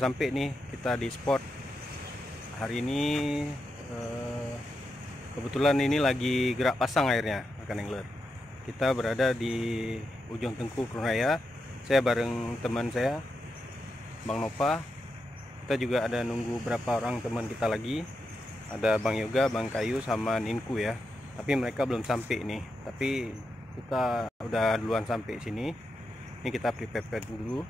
sampai nih kita di spot hari ini. Kebetulan ini lagi gerak pasang airnya, rekan angler. Kita berada di ujung Tengku Kurungraya. Saya bareng teman saya, Bang Nova. Kita juga ada nunggu berapa orang teman kita lagi. Ada Bang Yoga, Bang Kayu, sama Ninku ya. Tapi mereka belum sampai nih. Tapi kita udah duluan sampai sini. Ini kita prepare dulu.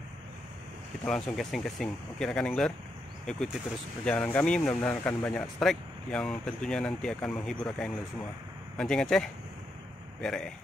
Kita langsung casting. Oke rekan angler, ikuti terus perjalanan kami. Mudah-mudahan akan banyak strike yang tentunya nanti akan menghibur rekan angler semua. Mancing Aceh, bere.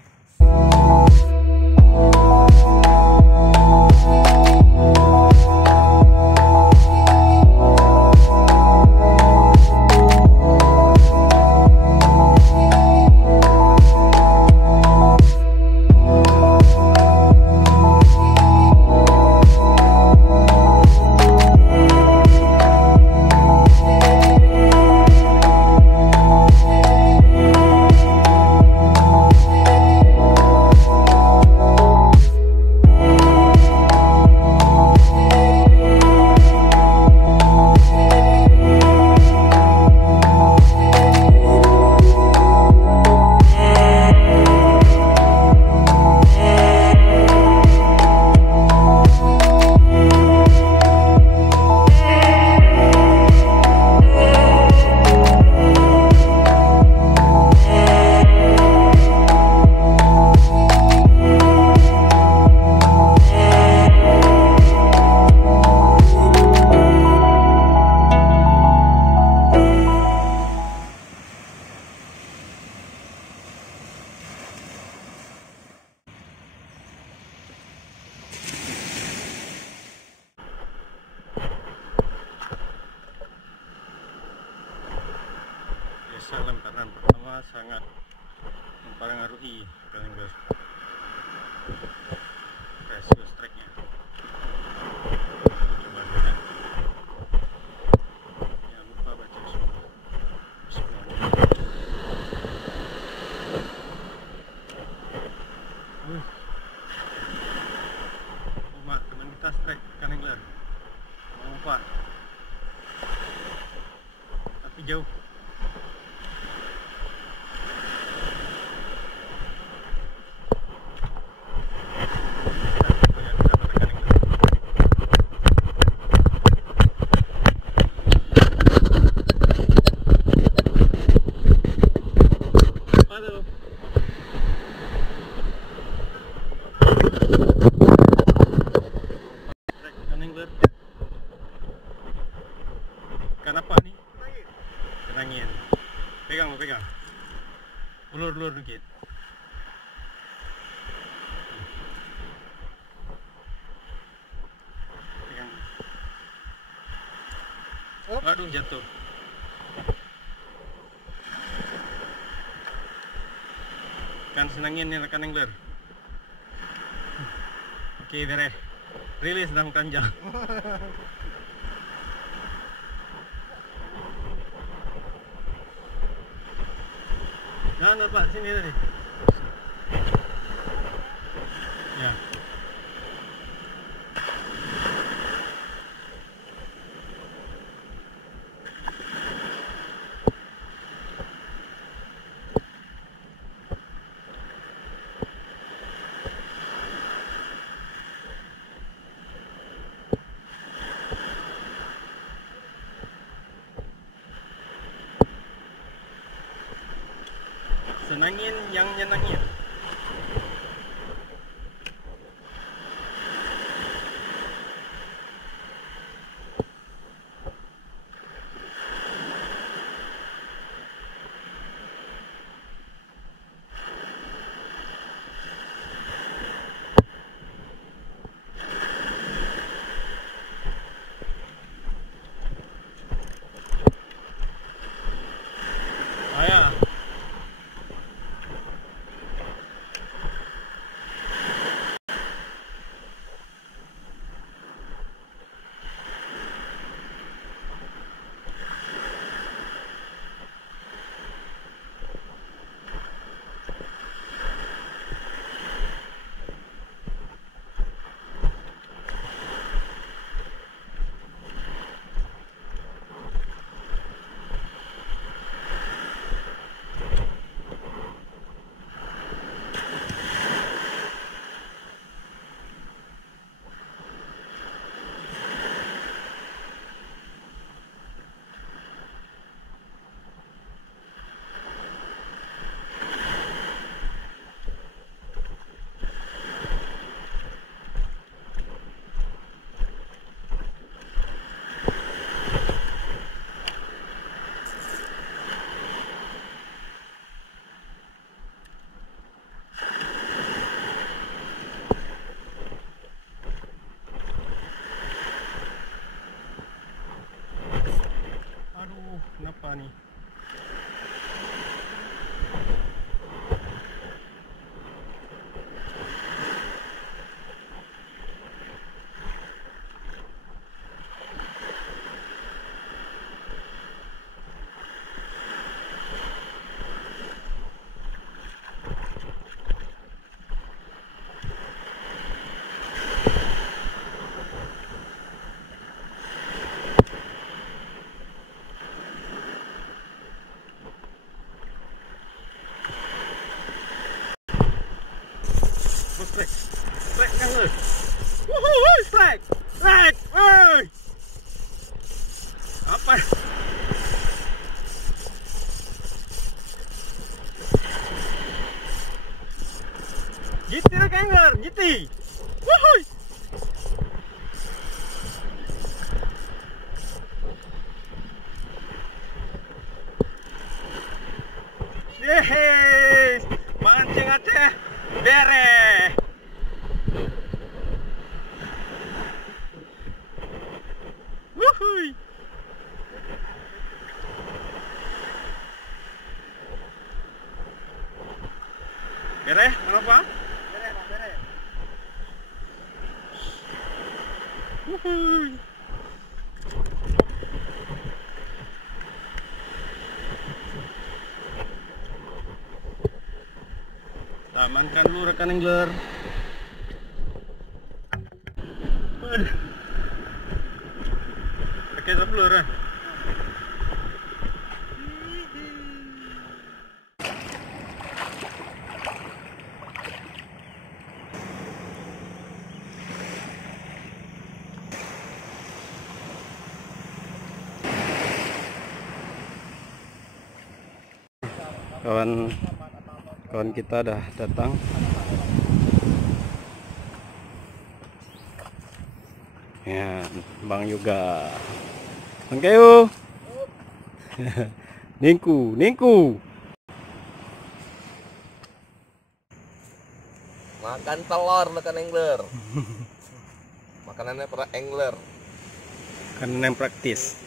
Lemparan pertama sangat mempengaruhi rekan angler rasio strike-nya. Coba lihat. Jangan lupa baca semua. Mak teman kita strike rekan angler. Mau apa? Tapi jauh. Ikan apa nih? Kenangin. Pegang. Ulur dikit. Pegang. Waduh, jatuh. Ikan senangin nih rekan angler. Oke, beres. Rilis dalam keranjang. Jangan lupa sini tadi. Ya. Senangin yang nyenangin. nih. Strike, strike kan lu? Wuhuy, strike, strike, woi! Apa? GT lah Angler, GT. Wuhuy! Yeay, mancing Aceh, beres. Wuhuy. Beres, kenapa? Beres, Bang, beres. Wuhuy. Amankan dulu rekan angler. Pakai dropler ya. Kawan kita dah datang. Ya, Bang Yoga. Bang Kayu. Ningku, ningku. Makan telur rekan angler. Makanannya para angler. Kan yang praktis.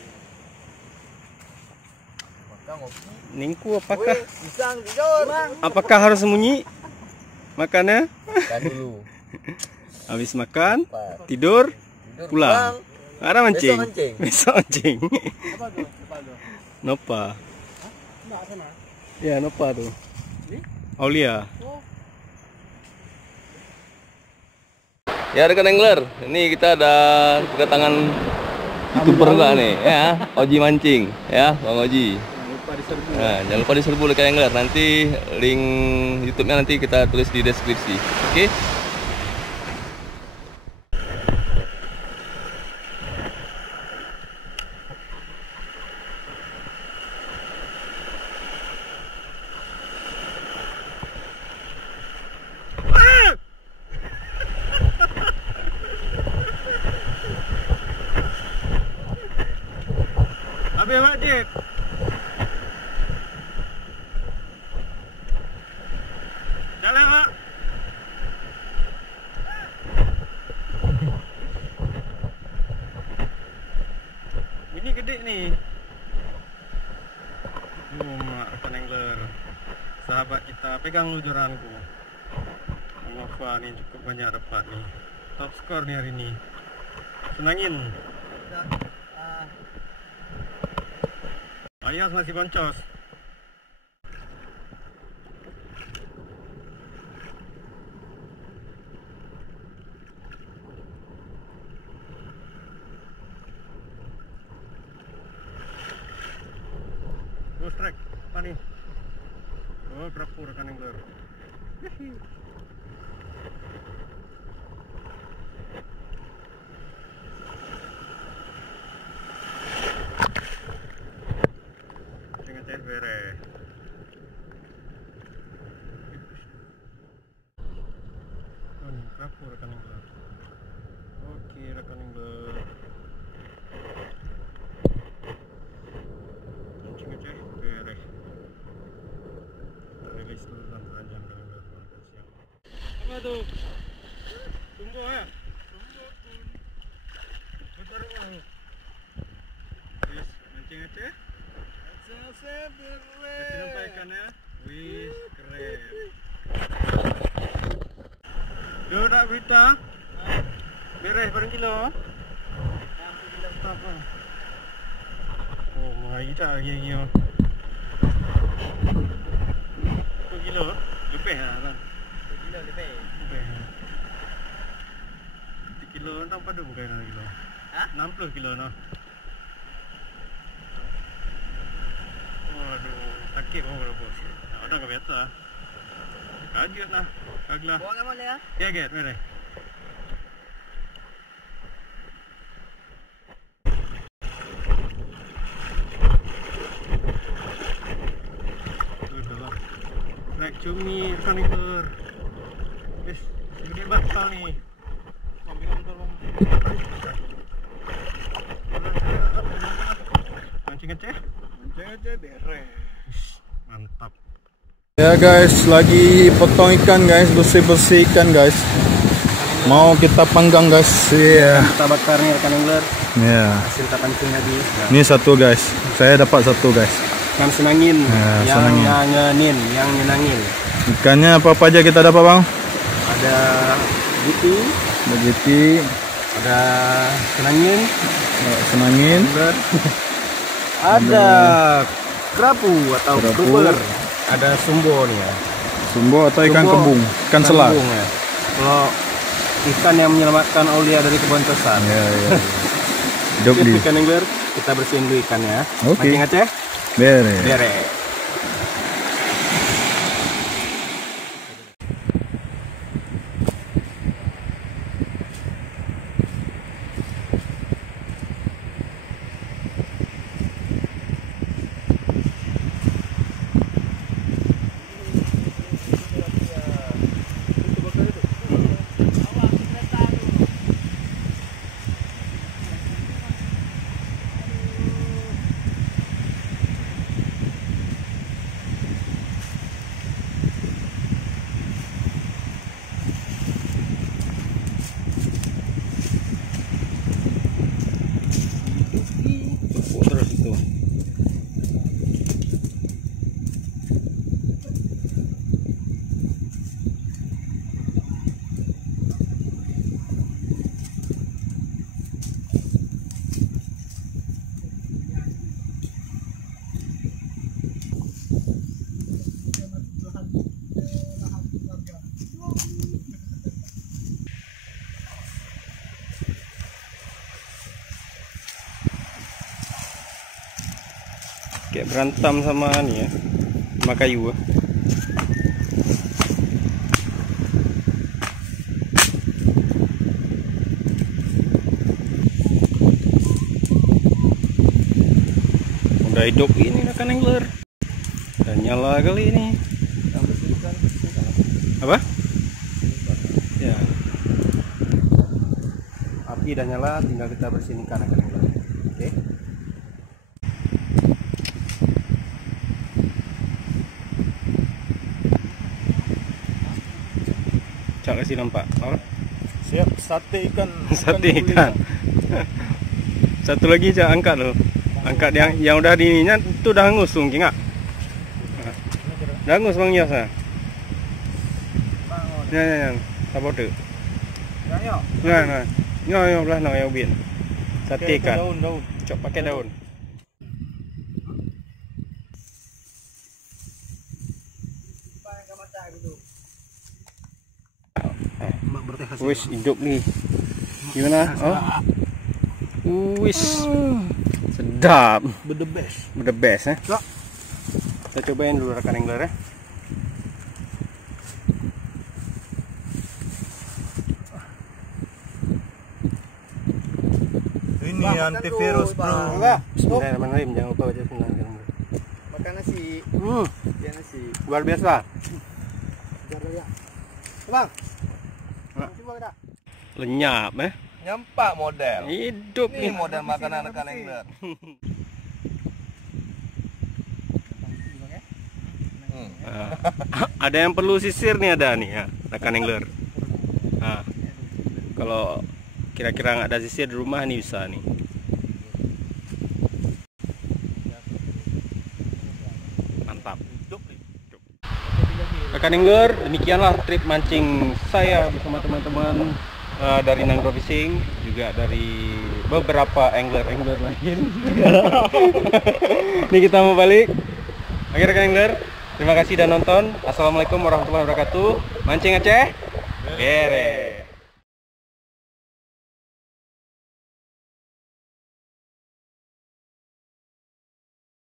Ngopi. Ningku apakah? Pisang tidur. Apakah harus sembunyi makannya? Makan dulu. Habis makan, tidur, pulang. Ada mancing. Besok mancing. Besok mancing. Apa tuh? Apa tuh? Nopa. Enggak sana. Ya, Nopa tuh. Ini? Aulia. Oh. Ya rekan angler, ini kita ada kedatangan YouTuber enggak nih ya, Oji mancing ya, Bang Oji. Nah, jangan lupa diserbu rekan angler. Nanti link YouTube-nya nanti kita tulis di deskripsi. Oke? Habis Mak Dik. Jalan Mak. Ini gede nih. Mak rekan angler. Sahabat kita, pegang lu joranku. Nova nih cukup banyak dapat nih. Top skor nih hari ini. Senangin. Ayas masih boncos. Oh, strike. Apa nih? Oh, berapa rekan angler. Beres. Oh, ini berapa rekan angler? Oke, rekan angler. Mancing aja, beres. Kita rilis dulu dan panjang rekan angler. Siap. Apa tuh? Tunggu ya? Tunggu. Bentar dulu. Yes, mancing aja. Nampak ikannya? Wih, keren. Duh, nak berita? Beres berapa kilo? Oh, mahal tak lagi. 10 kilo? Lebih lah bang. 10 kilo lebih. Lebih. 10 kilo tak pada bukan 6 kilo. Ha? 60 kilo no. Waduh, sakit pun berapa. Ada ke biasa. Kaget lah. Kaglah. Buang kan boleh ya? Kaget beres. Naik cumi ikan ikan. Wis, gede bakal nih. Ambil tolong. Mancing aja. Mancing aja beres. Mantap. Ya guys, lagi potong ikan guys, bersih-bersih ikan guys. Mau kita panggang guys. Iya. Kita bakar nih rekan angler. Iya. Hasil kita pancing tadi. Ini satu guys. Saya dapat satu guys. Ikan senangin. Ya, yang nyenangin. Ikannya apa aja kita dapat bang? Ada gitu, Begiti, ada senangin, senangin, ada kerapu atau Kerapu. grouper, ada sumbo nih ya. sumbo atau ikan Sumbo, kembung, ikan selat. kembung, ya. Kalau ikan yang menyelamatkan Aulia dari kebun tesan. Ya, ya. Hidup Oke, di. ikan angler, kita bersihin dulu ikannya. Oke. Mancing Aceh, Beres. beres. Terus itu. Kayak berantem sama nih ya, sama kayu. Udah hidup ini rekan angler. Dan nyala kali ini. Apa? Ya. Api udah nyala, tinggal kita bersihin ikan rekan angler. Oke. Cak kasih nampak. Oh. Siap sate ikan. Sate ikan. Satu lagi Cak angkat loh. Angkat yang udah dininya itu udah hangus tuh, enggak? Dah hangus Bang Yos ah. Ya. Sabar tu. Nah. Nyo belah nang yang ubin. Sate ikan. Daun. Cok pakai daun. Wis hidup nih. Gimana? Oh. Wis. Sedap. The best. The best eh. Kita cobain dulu rekan angler ya. Ini antivirus bro. Bismillahirrahmanirrahim. Jangan lupa baca bismillahirrahmanirrahim. Makan nasi. Dia nasi. Luar biasa. Bang. Nah. Coba kita. Lenyap eh. Nyampak model. Hidup Ini nih. model makanan rekan angler. Ada yang perlu sisir nih ada nih ya, rekan angler. Nah, kalau kira-kira nggak ada sisir di rumah nih bisa nih. rekan angler, demikianlah trip mancing saya bersama teman-teman dari Nanggro Fishing, juga dari beberapa angler lain. Ini kita mau balik. Oke rekan angler, terima kasih sudah nonton. Assalamualaikum warahmatullahi wabarakatuh. Mancing Aceh, beres.